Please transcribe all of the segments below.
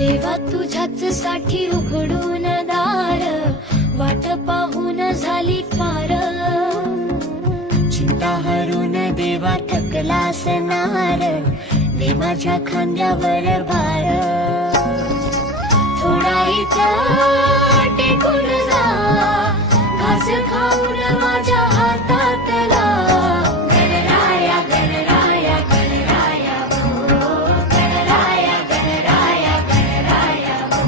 देवा तुझ्याच साठी उघडून दार, वाट पाहून झाली पार। चिंता हरून देवा थकलास नार, दे माझ्या खांद्यावर भार। थोडा इथं टेकून जा, घास खाऊन माझ्या हातातला। गणराया गणराया गणराया हो, गणराया गणराया गणराया हो,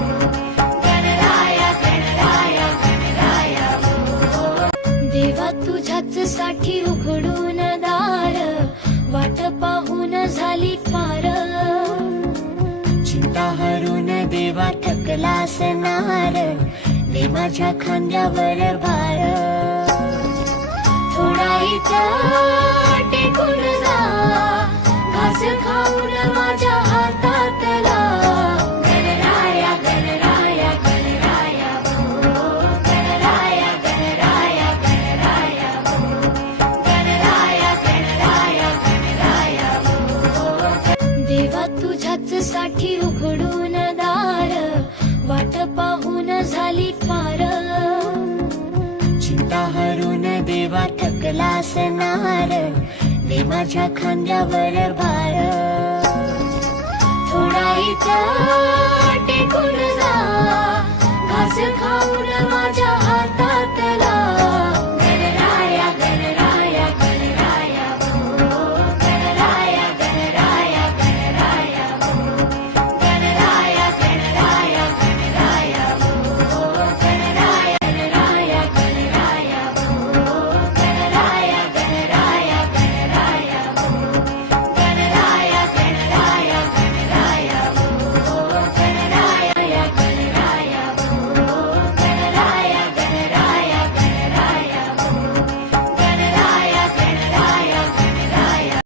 गणराया गणराया गणराया हो। देवा तुझ्याच साठी उघडून दार, वाट पाहून झाली पार। चिंता हरून देवा थकलास नार, दे माझ्या खांद्यावर भार। थोडा इथं टेकून जा, घास खाऊन माझ्या हातातला। गणराया गणराया गणराया हो, गणराया गणराया गणराया हो, गणराया गणराया गणराया हो। देवा तुझ्याच साठी उघडून दार, वाट पाहून झाली पार। चिंता हरून देवा थकलास नार, दे माझ्या खांद्यावर भार। थोडा इथं